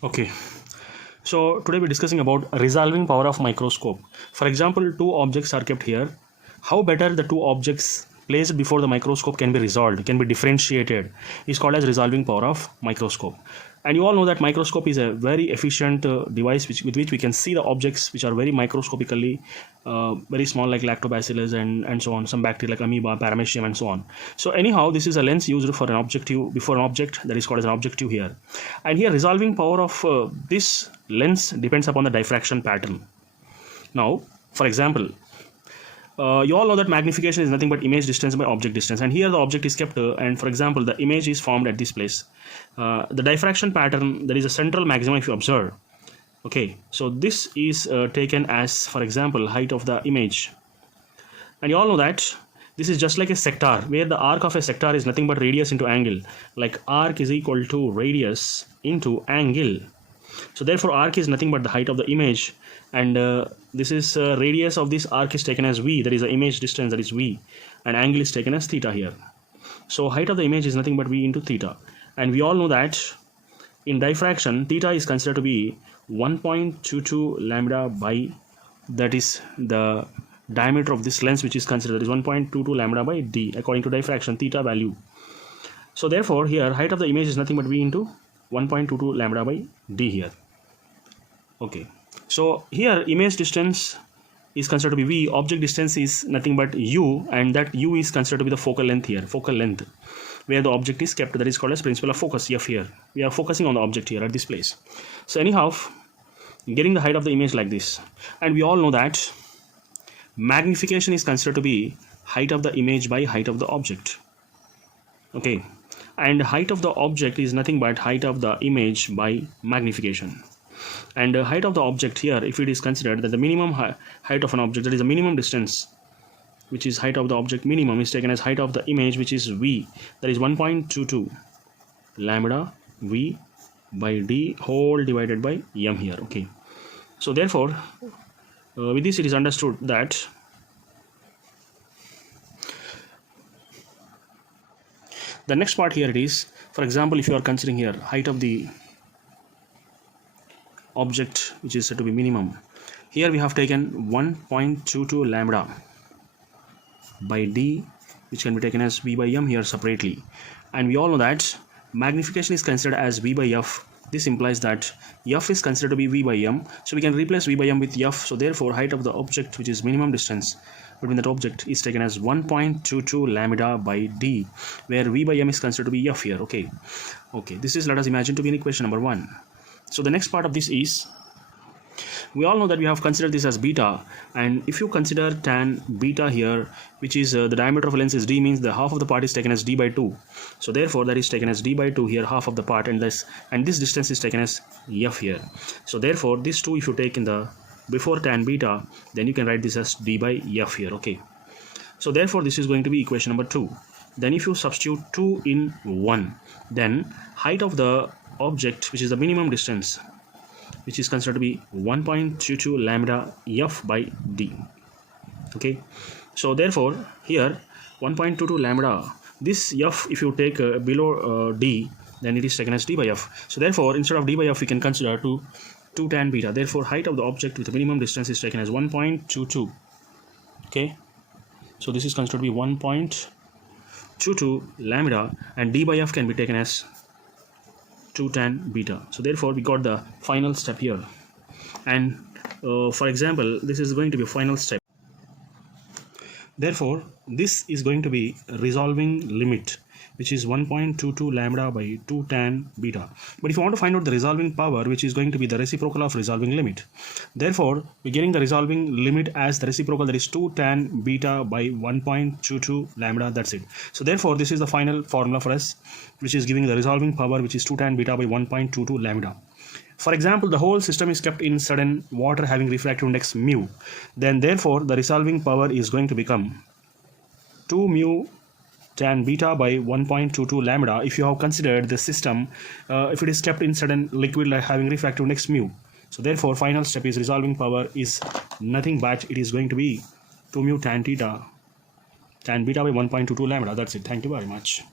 Okay, so today we're discussing about resolving power of microscope. For example, two objects are kept here. How better the two objects placed before the microscope can be resolved, can be differentiated, is called as resolving power of microscope. And you all know that microscope is a very efficient device with which we can see the objects which are very microscopically very small, like lactobacillus and so on, some bacteria like amoeba, paramecium and so on. So anyhow, this is a lens used for an objective, before an object, that is called as an objective here. And here resolving power of this lens depends upon the diffraction pattern. Now, for example, you all know that magnification is nothing but image distance by object distance, and here the object is kept and for example the image is formed at this place. The diffraction pattern, there is a central maximum if you observe. Okay, so this is taken as, for example, height of the image, and you all know that this is just like a sector, where the arc of a sector is nothing but radius into angle, like arc is equal to radius into angle. So therefore arc is nothing but the height of the image, and this is radius of this arc is taken as v, that is the image distance, that is v, and angle is taken as theta here. So height of the image is nothing but v into theta, and we all know that in diffraction theta is considered to be 1.22 lambda by, that is the diameter of this lens which is considered is 1.22 lambda by d according to diffraction theta value. So therefore here height of the image is nothing but v into 1.22 lambda by d here. Okay, so here image distance is considered to be v, object distance is nothing but u, and that u is considered to be the focal length here, focal length where the object is kept, that is called as principle of focus, f here. We are focusing on the object here at this place. So anyhow, getting the height of the image like this, and we all know that magnification is considered to be height of the image by height of the object. Okay, and height of the object is nothing but height of the image by magnification. And height of the object here, if it is considered that the minimum height of an object, that is the minimum distance, which is height of the object minimum, is taken as height of the image, which is v, that is 1.22 lambda v by d whole divided by m here. Okay, so therefore with this it is understood that the next part here it is, for example, if you are considering here height of the object which is said to be minimum, here we have taken 1.22 lambda by d, which can be taken as v by m here separately, and we all know that magnification is considered as v by f. This implies that f is considered to be v by m, so we can replace v by m with f. So therefore height of the object, which is minimum distance between that object, is taken as 1.22 lambda by d, where v by m is considered to be f here. Okay, this is, let us imagine, to be in equation number 1. So the next part of this is, we all know that we have considered this as beta, and if you consider tan beta here, which is the diameter of a lens is d, means the half of the part is taken as d by 2. So therefore that is taken as d by 2 here, half of the part, and this distance is taken as f here. So therefore this 2, if you take in the before tan beta, then you can write this as d by f here. Okay, so therefore this is going to be equation number 2. Then if you substitute 2 in 1, then height of the object, which is the minimum distance, which is considered to be 1.22 lambda f by d. Okay, so therefore here 1.22 lambda, this f if you take below d, then it is taken as d by f. So therefore instead of d by f we can consider 2 tan beta. Therefore height of the object with the minimum distance is taken as 1.22. Okay, so this is considered to be 1.22 lambda, and d by f can be taken as 2 tan beta. So therefore we got the final step here, and for example this is going to be a final step. Therefore this is going to be resolving limit, which is 1.22 lambda by 2 tan beta. But if you want to find out the resolving power, which is going to be the reciprocal of resolving limit, therefore we're getting the resolving limit as the reciprocal, that is 2 tan beta by 1.22 lambda. That's it. So therefore this is the final formula for us, which is giving the resolving power, which is 2 tan beta by 1.22 lambda. For example, the whole system is kept in certain water having refractive index mu, then therefore the resolving power is going to become 2 mu tan beta by 1.22 lambda if you have considered the system if it is kept in certain liquid like having refractive index mu. So therefore final step is resolving power is nothing but it is going to be 2 mu tan beta by 1.22 lambda. That's it. Thank you very much.